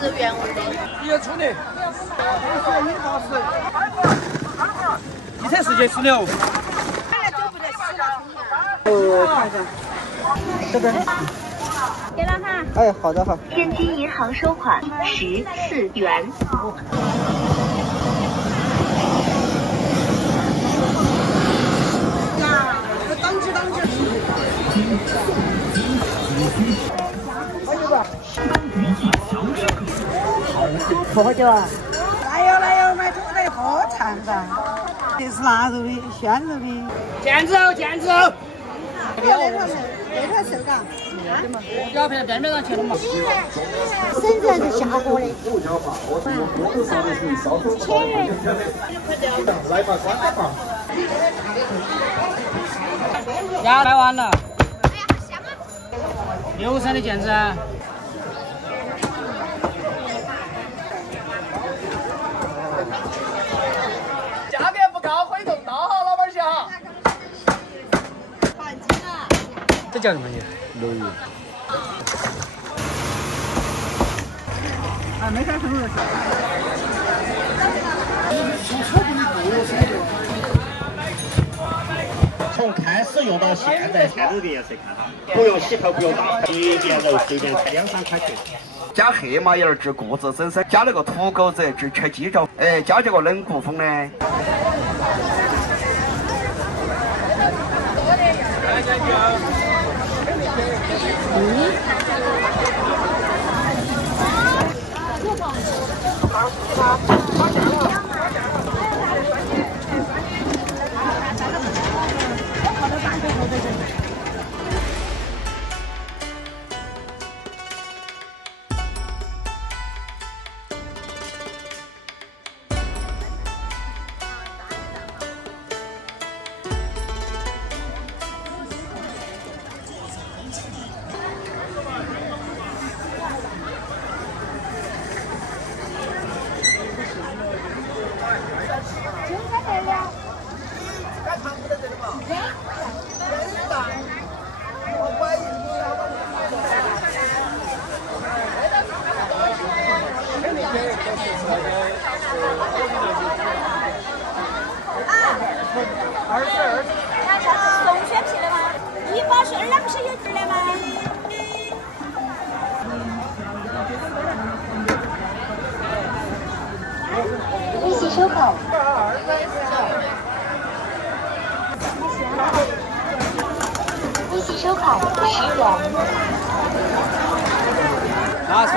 是原味的。一个葱的。一才10.16。看一下，这边。给了哈。哎，好的好。天津银行收款14元。当机。不喝酒啊？来哟，买喝尝噻。这是腊肉的，鲜肉的。腱子肉。这条瘦嘎。腰片边上去了嘛。生菜是下锅的。来吧，关了吧。鸭来完了。6升的腱子。价格不高，可以动刀哈，老板儿哈。这叫什么鱼？鲈鱼。啊，没看成了。从开始用到现在，看这个颜色看哈，不用洗头，不用打，随便揉，随便才2、3块钱。加黑麻叶治骨质增生，加那个土狗子治吃鸡肉，加这个冷骨风的。龙泉皮的吗？182不是有籽的吗？微信收款。微信收款10元。拿手。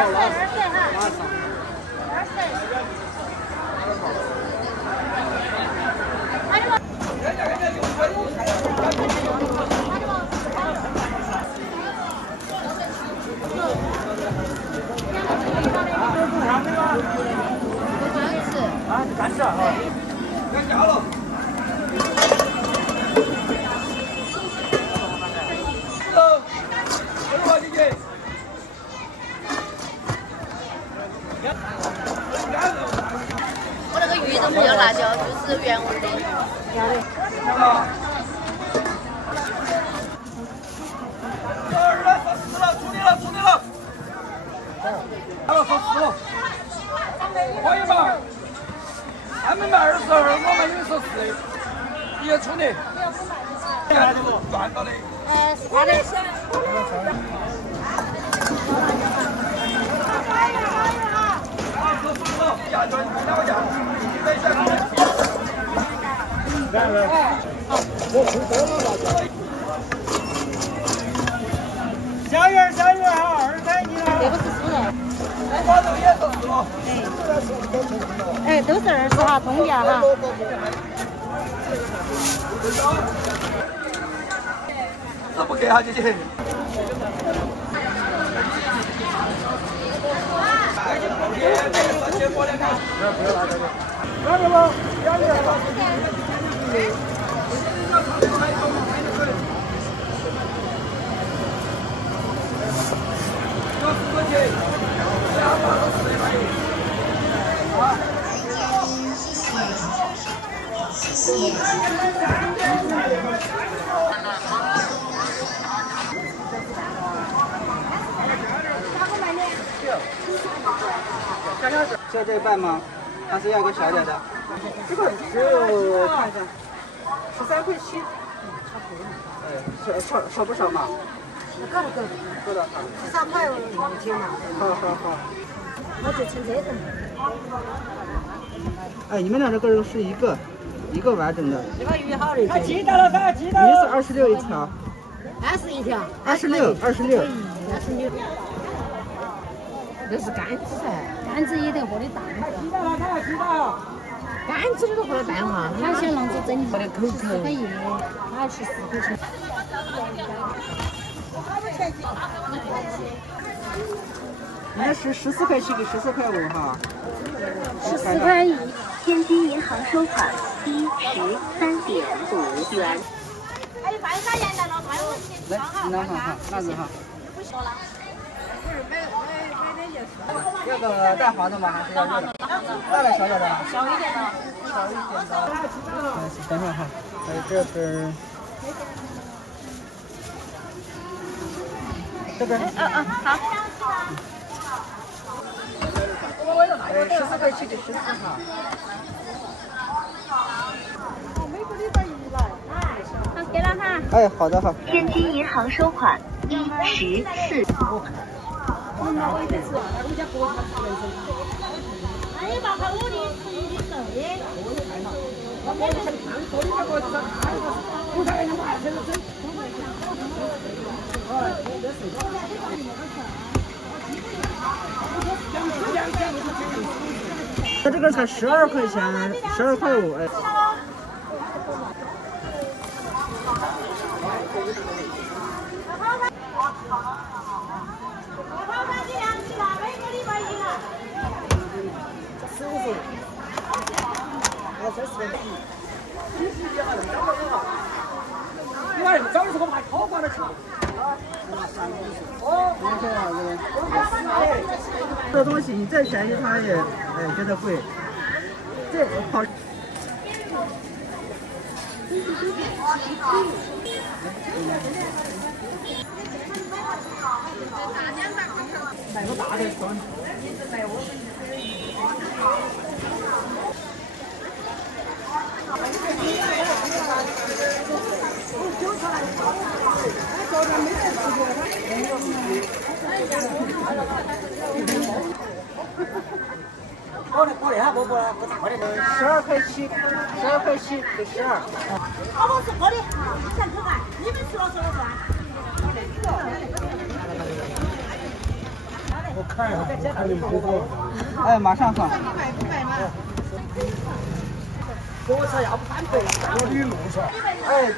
干吃啊！干掉了。我那个鱼都没有辣椒，就是原味的。要的。死了，处理了。好了，说死了。可以吧？他们卖22，我们有说4，一个冲的。赚到的。是他的。小鱼哈，2块1了。这个是猪肉。我这个也是了。哎，都是20哈，中价哈。这不给哈姐姐。要这一半吗？还是要一个小点的？这个只有看一下，13块7。少不少嘛？够了，好。13块1斤嘛。好。我就称这个。哎，你们俩这个是一个完整的。这个鱼好的。鸡到了噻，鸡到了。鱼是26一条。21一条。26。那是杆子噻，杆子也得和的蛋。鸡到了，鸡到了。杆子里头和的蛋嘛，它想啷子整和的口4块1，它是4块钱。那是14块7给14块5哈。14块1。天津银行收款13.5元。还有半啥盐蛋了，5来，拿好，拿着哈。不说了。要个蛋黄的吗？还是要热的？大的小点的？小一点的。等会儿哈，还有这边。这边。好。14块7给14哈。好，给了哈。哎，好的哈。天津银行收款14。这个才12块钱，12块5哎。你看早上是个卖烤瓜的吃。这东西你再便宜它也觉得贵。这好。买个大的装。过来哈，不大块的。12块7给12。我是喝的，全口感，你们吃了说了算。我看一下，看你们不？哎，马上放。给我吃要不3倍，我捋路噻。哎，对。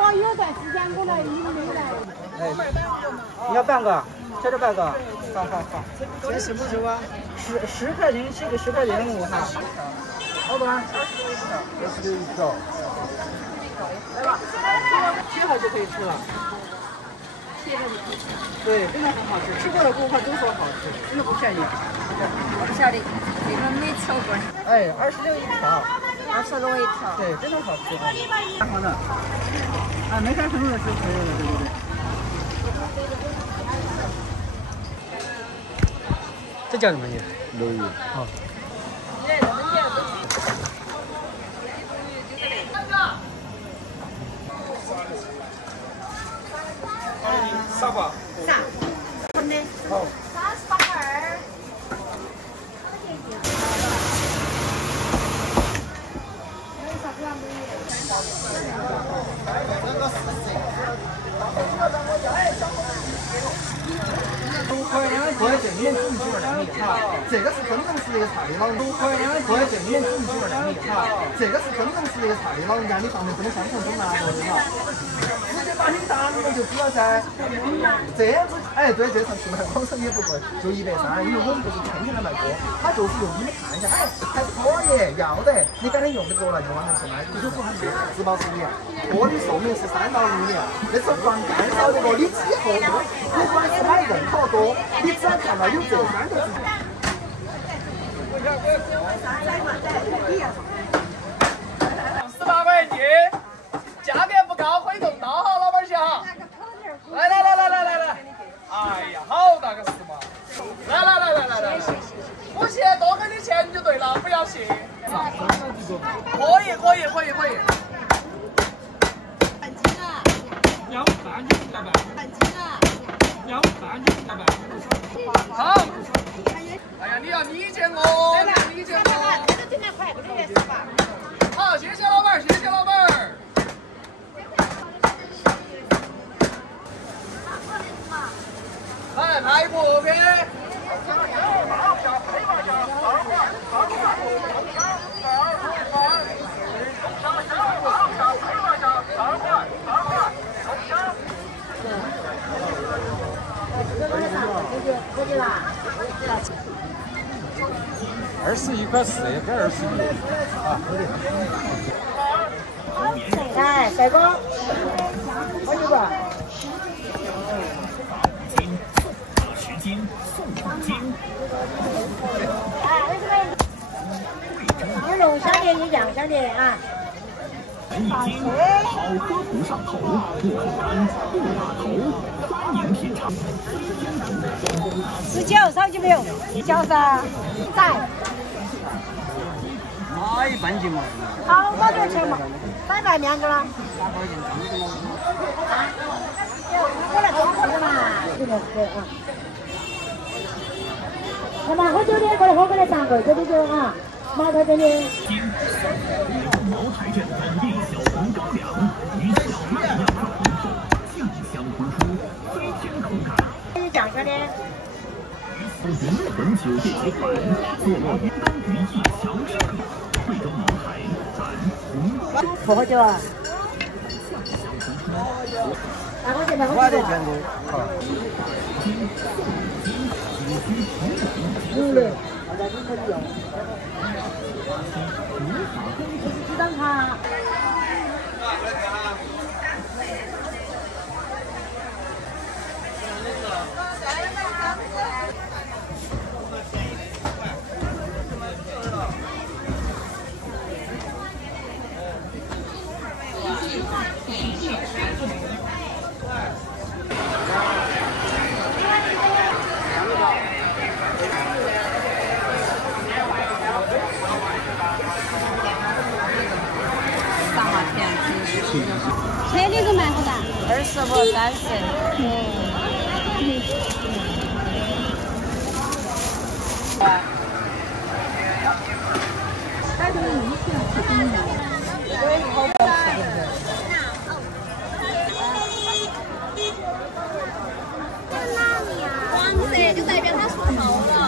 我有段时间我来，你没来。哎，你要半个，这半个，好。这是不是啊？10块钱7个10块钱5哈。老板，26一条。来吧，切好就可以吃了。切好就可以吃。对，真的很好吃，吃过的顾客都说好吃，真的不骗你。我不晓得，这个没吃过。哎，26一条。20多一条。对，真的好吃。好的。啊，没看成的是可以的，对。这叫什么鱼？鲈鱼。好。啥吧？啥？混的。好。32。快点，免自助2米哈，这个是真正实的菜老人。快点，免自助2米哈，这个是真正实的菜老人家，你上面不能相同中拿过的哈。你打你们就知道噻。这样子，哎，对，这上去卖，网上也不贵，就130，因为我们不是天天来卖锅，他就是用你们看一下，哎，还可以，要得，你改天用得过来就往那去卖，你就不喊自保10年，锅的寿命是3到5年，那是防干烧的锅，你之后不管是买任何锅，你只要看到有这3个字。 18块一斤，价格不高，可以动刀哈，老板儿哈。来，哎呀，好大个事嘛！来，不谢，多给你钱就对了，不要谢。可以。要半斤100万。要半斤100万。好。哎呀，你要理解我，理解我。好，谢谢老板儿。来，排骨片。21块4，给21。啊，可以。来，帅哥，好久吧？ 10斤送5斤。有龙小姐，有酱小姐啊。 1斤，好喝不上头，不口干不打头，欢迎品尝。19烧鸡没有？小三在。哪一半斤嘛？好多点钱嘛？摆面个了。我来装货的嘛。对啊。那么喝酒的过来喝过来3个，999啊，茅台真的。茅台镇本地小红高粱，与小麦酿造红酒，酱香突出，飞天口感。酱香的。红酒店集团坐落云东云逸桥市口，贵州茅台咱不喝酒啊？拿过去，拿过去。好。几张卡？车里头卖多大25、黄色就代表它熟透了。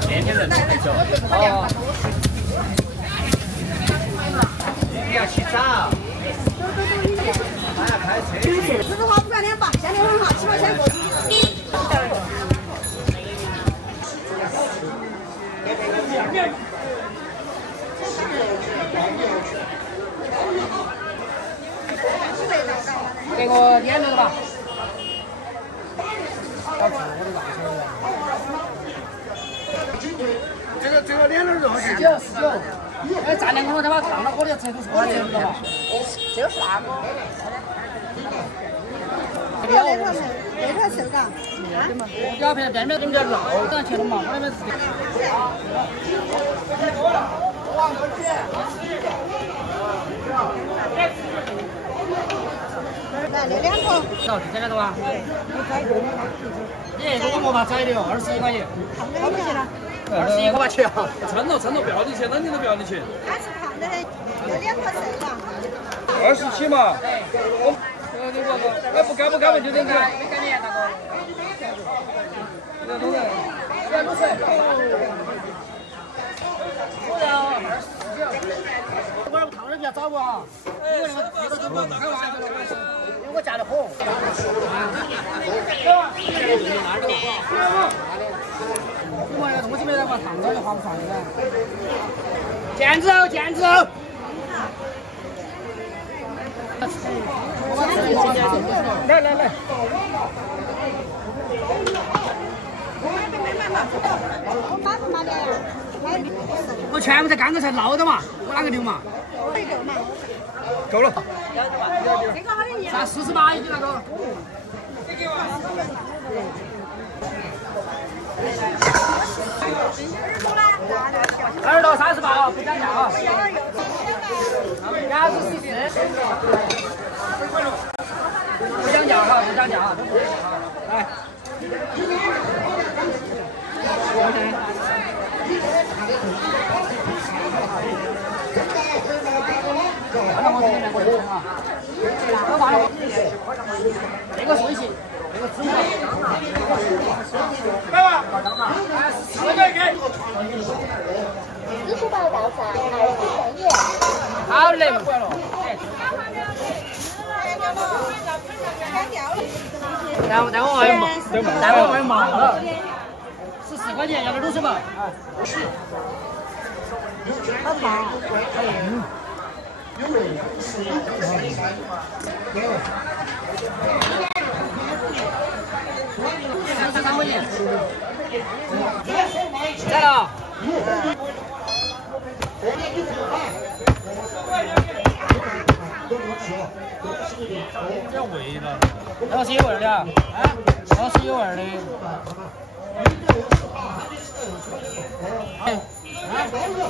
天天人太久。哦。你要洗澡。开车。四十花不管200，下面很好，7块钱过去。给我点那个吧。这个2点肉19。哎，炸2块他把烫了，我的车都是我的了吧？这个是啥个？这个瘦嘎。鸦片店面比较老，咱去了嘛，我那边是。来，这2个。到这个多啊？你这个我把宰的哦，21块钱。好不行了。 21块钱啊！称了不要你钱，那你都不要你钱。它是胖的嘞，这2个瘦嘎。27嘛。哎，不敢问就等着。没概念，大哥。这都是。全都是。我这烫的比较早啊，因为那个我架的火。我那个东西没得嘛，烫到就划不上的。腱子肉，腱子肉。来。我妈不买的呀，我全部在刚刚才捞的嘛，我哪个留嘛？够了。啥48一斤那个？耳朵38，不讲价啊。鸭子14，不讲价哈，不讲价哈，来。这个水洗，这个猪肉。来吧，支付宝到账23元。好嘞。但我还忙了，14块钱，要点卤水吧。好胖。3块钱。来了。这味了。那个是有味的啊，那个是有味的。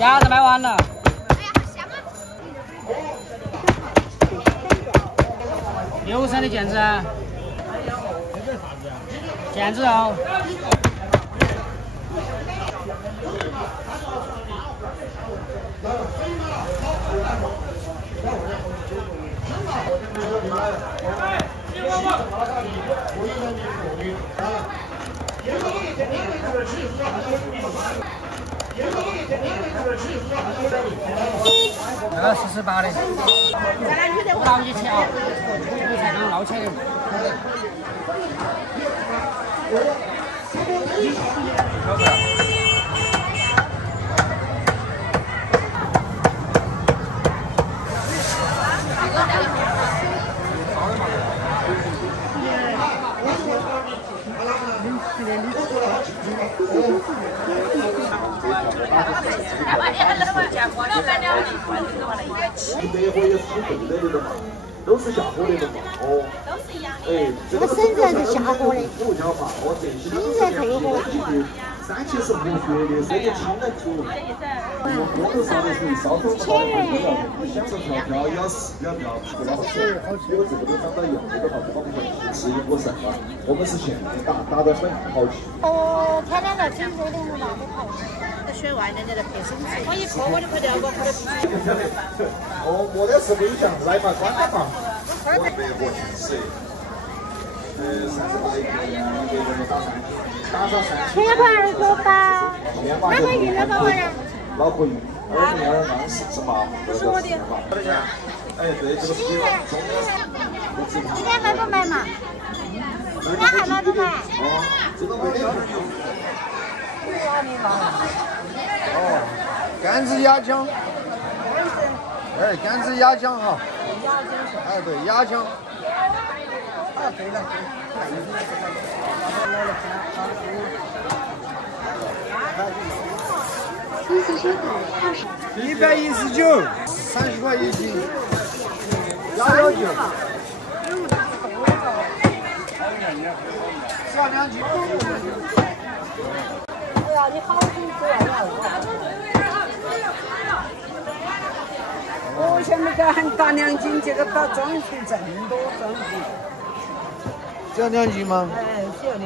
鸭子卖完了。6升的腱子，腱子肉。那个是48的，我拿回去切啊，你才刚捞起来的。这火也是炖的那个嘛，都是下火的嘛，哦，都是一样的。哎，这个生人是下火的，胡椒嘛，哦，这些生人退火。3七是无血的，这个清冷煮。锅头烧的是烧出不到享受调调也要试不要调，不老实。因为这个都长得一样，这个话不好吃一锅剩啊。我们是现打得很好吃。哦，看两个挺热的，我拿的好。选外人家的配生吃，我一磕我就快2个磕到底。哦，没得事不影响，来嘛，观看嘛。我100个10，38一个，一个人打上3。全要2个吧？哪个鱼哪个玩意儿？脑壳鱼，22是8，这是我的。哎，对，这个是中的。今天买不买嘛？今天还买不买？哦，这个没得。哦，干子鸭姜，哎，干子鸭姜哈，哎对，鸭姜。啊对了，119，30块1斤，鸭腰酒。小2斤。哎呀，你好辛苦啊！我想那个喊打2斤，这个打装水这么多装水。小2斤吗？哎，小2斤。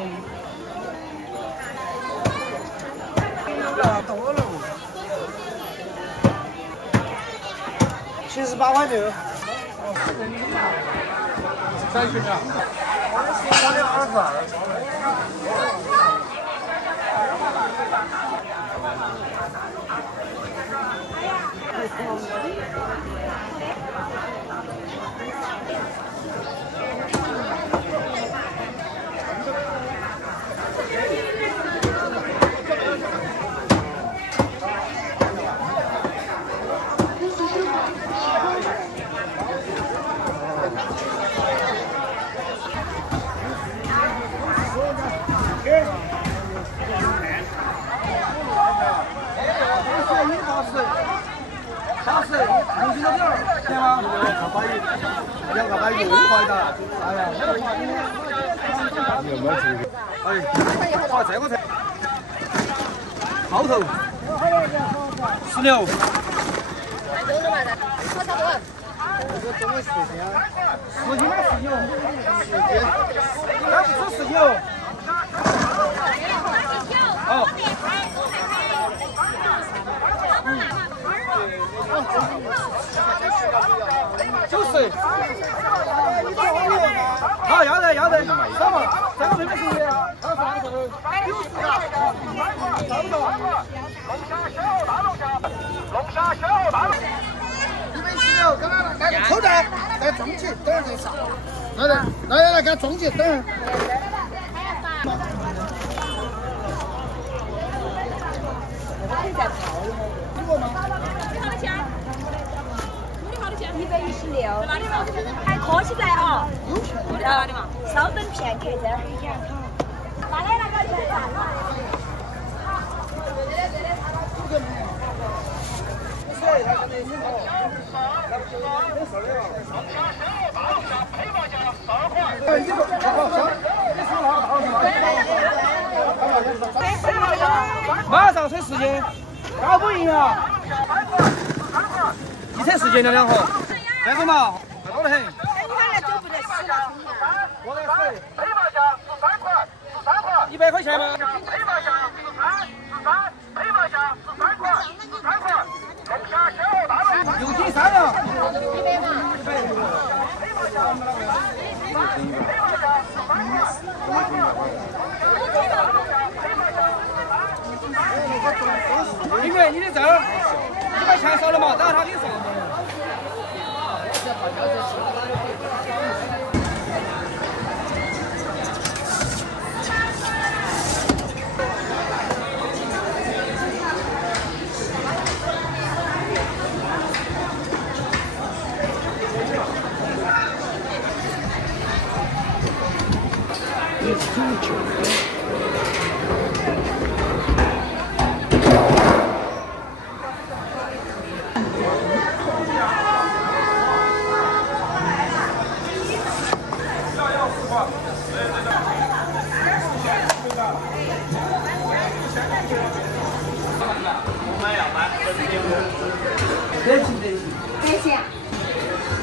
多了。78块6。3斤啊。好，这个菜，耗头16。4斤吗？19。那不是19。哦。90。好，要得，要嘛，这个妹妹是的，差不多。龙虾小号大龙虾，116，干嘛了？来抽的，来装起，等会儿再上。来，给它装起，等会儿。还客气在哈，稍等片刻，这儿一点好。拿来那个钱啥？马上测时间，搞不赢了。一测时间了2盒，再说嘛，快多得很。我来水。100块钱吗？6斤3了。100嘛。因为你的这儿100钱少了嘛，但是他给送。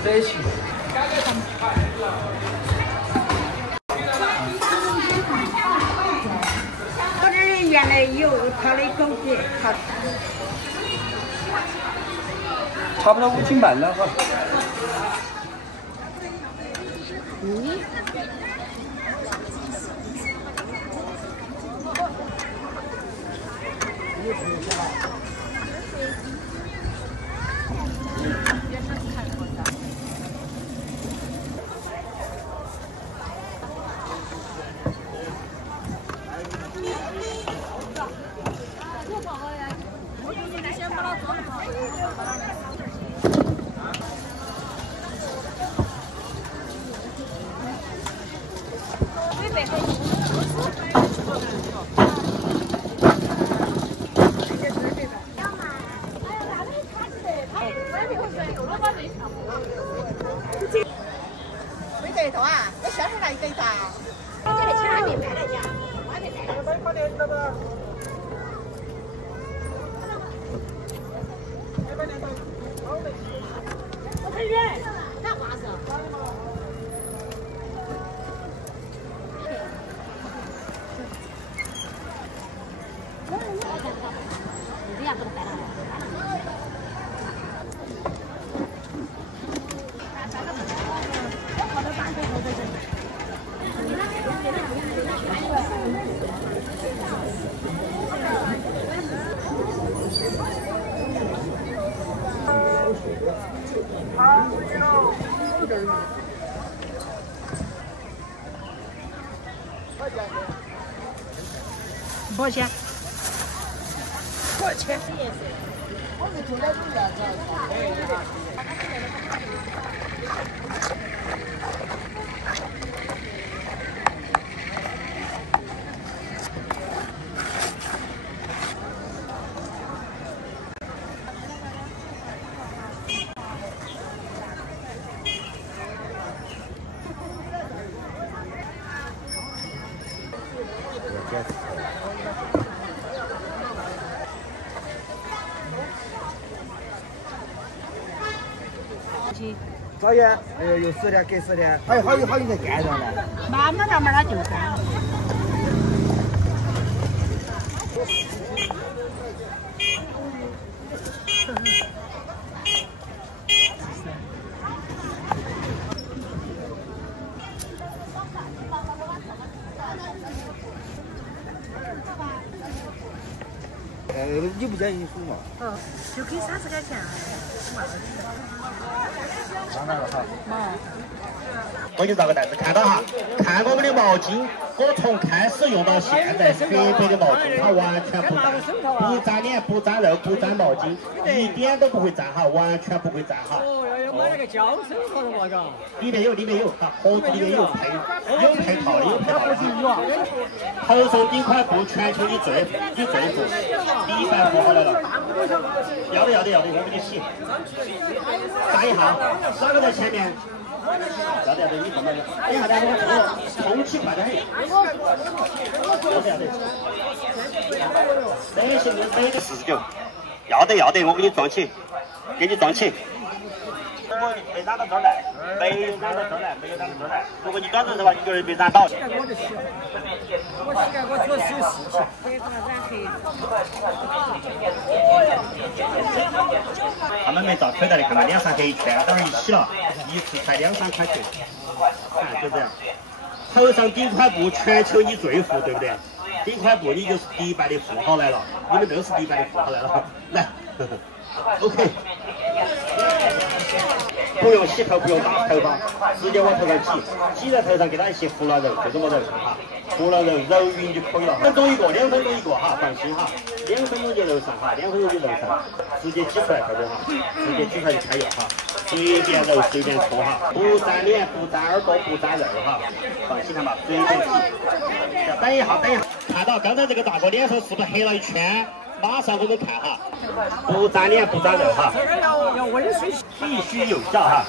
得行。我这儿原来有他的枸杞，差不多5斤半了哈。很远，那花生。这样不能摆了。多少钱？多少钱？导演，有10点给10点，还有好久在干上呢。慢慢它就干了。你不交衣服嘛？就给30块钱。上来了哈。我就这个袋子看到哈，看我们的毛巾，我从开始用到现在，黑白的毛巾它完全不沾，不沾脸、不沾肉、不沾毛巾，一点都不会沾哈，完全不会沾哈。哦，要买那个胶手套的嘛，嘎。里面有，哈，盒子里面有配套的，有配套的哈。头送顶款布全球以最富，底盘铺好来了。要的，我给你洗。站一下，哪个在前面？要得，你放到这。等一下，我冲起快点。美的49，要得，我给你装起，如果被染到这儿来，没有染到这儿来。如果你短头的话，你就是被染到。我膝盖我确实有事情。他们没照口袋的，看到脸上黑一圈，等会儿一洗了，一次才2、3块钱。看就这样。头上顶块布全球你最富，对不对？顶块布你就是迪拜的富豪来了，你们都是迪拜的富豪来了。来 ，OK。不用洗头，不用打头发，直接往头上挤在头上，给它一些胡萝肉，就这么揉哈，胡萝肉揉匀就可以了。2分钟一个哈，放心哈，2分钟就揉上哈，2分钟就揉上，直接挤出来头哈，直接挤出来就开油哈，随便揉随便搓哈，不沾脸，不沾耳朵，不沾肉哈，放心看吧，随便挤。等一下，看到刚才这个大哥脸上是不是黑了一圈？马上给我们看哈，不沾脸不沾肉哈，这个要温水，必须有效哈，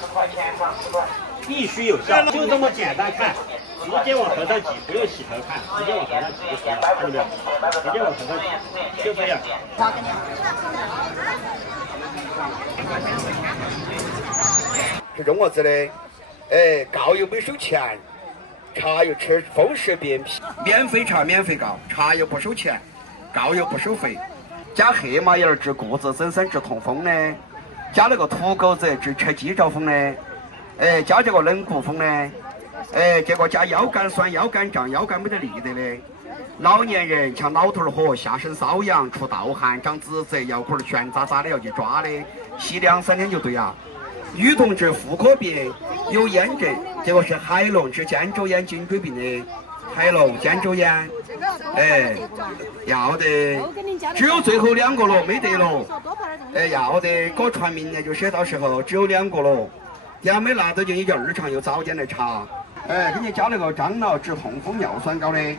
必须有效，就这么简单看，直接往头上挤，不用洗头看，直接往头上挤就行了，看到没有？直接往头上挤，就这样。是中国制的，告又没收钱，茶又吃风湿便秘，免费茶免费告，茶又不收钱，告又不收费。加黑马眼治骨质增生治痛风的，加那个土狗子治吃鸡爪风的，加这个冷骨风的，这个加腰杆酸、腰杆胀、腰杆没得力得的。老年人像脑头火、下身瘙痒、出盗汗、长紫疹、腰管悬渣渣的要去抓的，洗2、3天就对呀。女同志妇科病有炎症，这个是海龙治肩周炎、颈椎病的。海龙肩周炎，要得，只有最后2个了，没得了。要得，给我传明年就写，到时候只有2个了。要没拿到就你就2场有早点来查。给你加那个樟脑治痛风尿酸高的，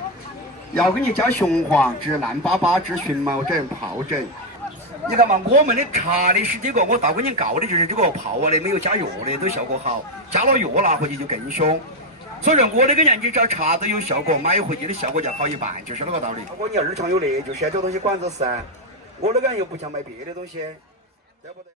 要给你加雄黄治烂粑粑、治荨麻疹、疱疹。你看嘛，我们的查的是这个，我倒给你告的就是这个泡啊的，没有加药的，都效果好。加了药拿回去就更凶。所以说我那个人你只要查都有效果，买回去的效果就好一半，就是那个道理。如果你2场有的，就选这东西管子噻。我那个人又不想买别的东西，对不对？